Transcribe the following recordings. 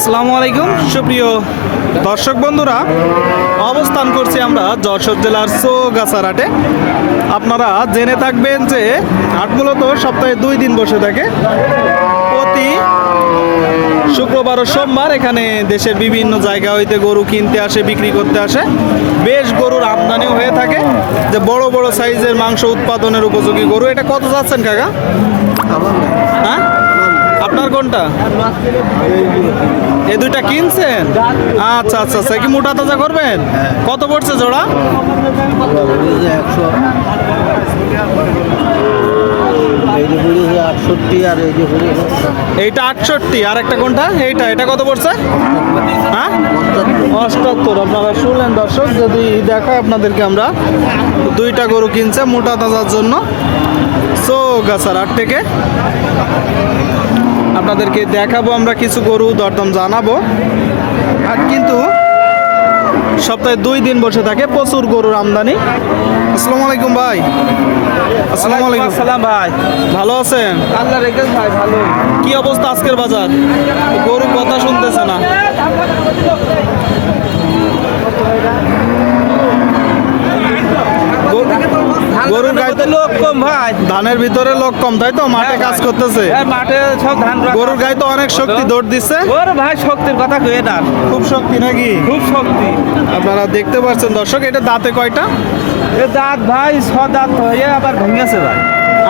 আসসালামু আলাইকুম সুপ্রিয় দর্শক বন্ধুরা, অবস্থান করছি আমরা যশোর জেলার চৌগাছার হাটে। আপনারা জেনে থাকবেন যে হাট মূলত সপ্তাহে 2 দিন বসে থাকে। প্রতি শুক্রবার ও সোমবার এখানে দেশের বিভিন্ন জায়গা হইতে গরু কিনতে আসে, বিক্রি করতে আসে। বেশ গরুর আমদানিও হয়ে থাকে, যে বড় বড় সাইজের মাংস উৎপাদনের উপযোগী গরু। এটা কত যাচ্ছেন কাকা? হ্যাঁ, আপনার কোনটা? এই দুইটা কিনছেন? আচ্ছা আচ্ছা আচ্ছা, কি মোটা তাজা করবেন? কত পড়ছে জোড়া? এইটা 68, আর একটা কোনটা? এটা কত পড়ছে? হ্যাঁ, 78। আপনারা শুনলেন দর্শক, যদি দেখা আপনাদেরকে আমরা দুইটা গরু কিনছে মোটা তাজার জন্য চৌগাছার হাট থেকে। আপনাদেরকে দেখাবো আমরা কিছু গরু, দরদাম জানাবো। আর কিন্তু সপ্তাহে 2 দিন বসে থাকে, প্রচুর গরুর আমদানি। আসসালামু আলাইকুম ভাই। আসসালামু আলাইকুম। আসসালাম ভাই, ভালো আছেন? আল্লাহ রেখে ভাই ভালো। কি অবস্থা আজকের বাজার? গরু কথা শুনতেছে না। গরুর গাইতে লোক কম ভাই, ধানের ভিতরে লোক কম, তাই তো? মাঠে কাজ করতেছে। মাঠে সব ধান। গরুর গায়ে তো অনেক শক্তি দৌড় দিচ্ছে। ওরে ভাই, শক্তির কথা কয়ে না, খুব শক্তি নাকি? খুব শক্তি। আপনারা দেখতে পাচ্ছেন দর্শক, এটা দাঁতে কয়টা? এ দাঁত ভাই 6 দাঁত হয়ে আবার ভেঙেছে ভাই।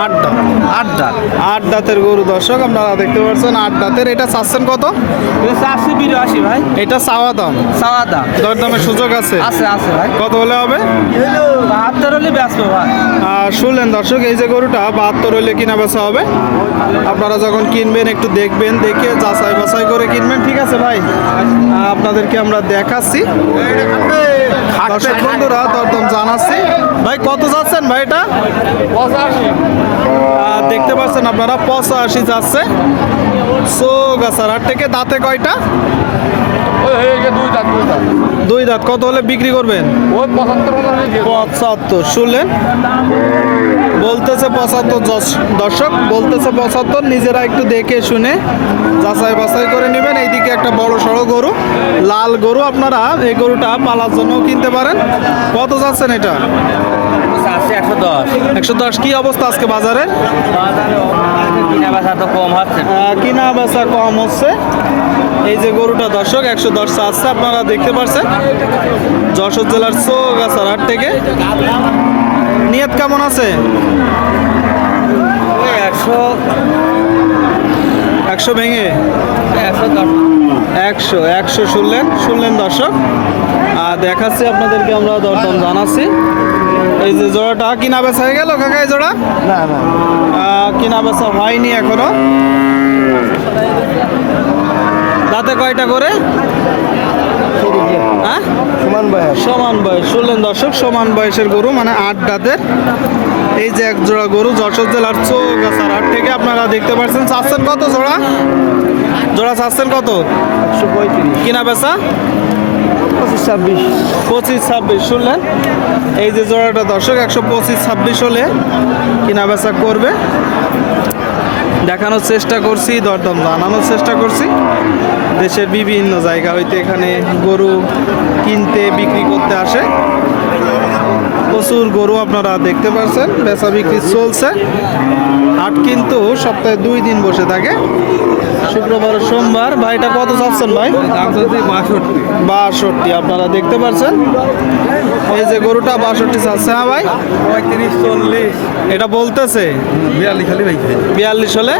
8 দাঁত। 8 দাঁত। 8 দাঁতের গরু দর্শক, আপনারা দেখতে পাচ্ছেন 8 দাঁতের। এটা চাচ্ছেন কত? 482 ভাই। এটা চাওয়া দাম, চাওয়া দাম। দরদামের সুযোগ আছে? আছে আছে ভাই। কত হলে হবে? 72 হলে ব্যস্ত ভাই। শুনলেন দর্শক, এই যে গরুটা 72 হলে কিনা বেচা হবে। আপনারা যখন কিনবেন একটু দেখবেন, দেখে যাচাই বাছাই করে কিনবেন। ঠিক আছে ভাই, আপনাদেরকে আমরা দেখাচ্ছি। দর্শক বন্ধুরা, দরদাম জানাচ্ছি। ভাই কত যাচ্ছেন ভাই এটা? 85। দেখতে পাচ্ছেন আপনারা 85 যাচ্ছে চৌগাছার হাট থেকে। দাঁতে কয়টা? দুই দাঁত। কত হলে বিক্রি করবেন? 75। শুনলেন, বলতেছে 75। দর্শক বলতেছে 75। নিজেরা একটু দেখে শুনে যাচাই বাছাই করে নেবেন। এইদিকে একটা বড় সড়ো গরু, লাল গরু। আপনারা এই গরুটা পালার জন্য কিনতে পারেন। কত যাচ্ছেন এটা? 110। কি অবস্থা আজকে বাজারে? কিনা বেচা তো কম হচ্ছে। কিনা বেচা কম হচ্ছে। এই যে গরুটা দর্শক 110 আছে, আপনারা দেখতে পাচ্ছেন যশোর জেলার চৌগাছার হাট থেকে। নিয়ত কেমন আছে? 100 ভেঙে 100 শুনলেন দর্শক। দেখাচ্ছি আপনাদেরকে আমরা, দরদাম জানাচ্ছি। এই যে জোড়াটা কিনা বেচা হয়ে গেল কাকা? এই জোড়া কিনা বেচা হয়নি এখনো। দাঁতে কয়টা করে? হ্যাঁ, সমান বয়স। শুনলেন দর্শক, সমান বয়সের গরু, মানে 8 দাঁতের। এই যে এক জোড়া গরু যশোর জেলার চৌগাছার হাট থেকে আপনারা দেখতে পাচ্ছেন। চাচ্ছেন কত জোড়া? চাচ্ছেন কত? 135। কিনা বেচা 25-26। শুনলেন, এই যে জোড়াটা দর্শক 125-26 হলে কিনা বেচা করবে। দেখানোর চেষ্টা করছি, দরদাম জানানোর চেষ্টা করছি। দেশের বিভিন্ন জায়গা হইতে এখানে গরু কিনতে বিক্রি করতে আসে। প্রচুর গরু আপনারা দেখতে পাচ্ছেন, বেচা বিক্রি চলছে। হাট কিন্তু সপ্তাহে 2 দিন বসে থাকে, শুক্রবার ও সোমবার। ভাইটা কত চাচ্ছেন ভাই? 62। আপনারা দেখতে পাচ্ছেন এই যে গরুটা 62 চাচ্ছে। হ্যাঁ ভাই, 35-40 এটা বলতেছে 42 হলে।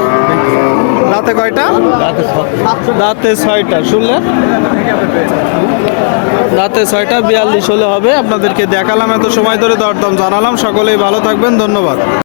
দাঁতে কয়টা? দাঁতে 6টা। শুনলেন, দাঁতে 6টা, 42 হলে হবে। আপনাদেরকে দেখালাম, এত সময় ধরে দরদাম জানালাম। সকলেই ভালো থাকবেন, ধন্যবাদ।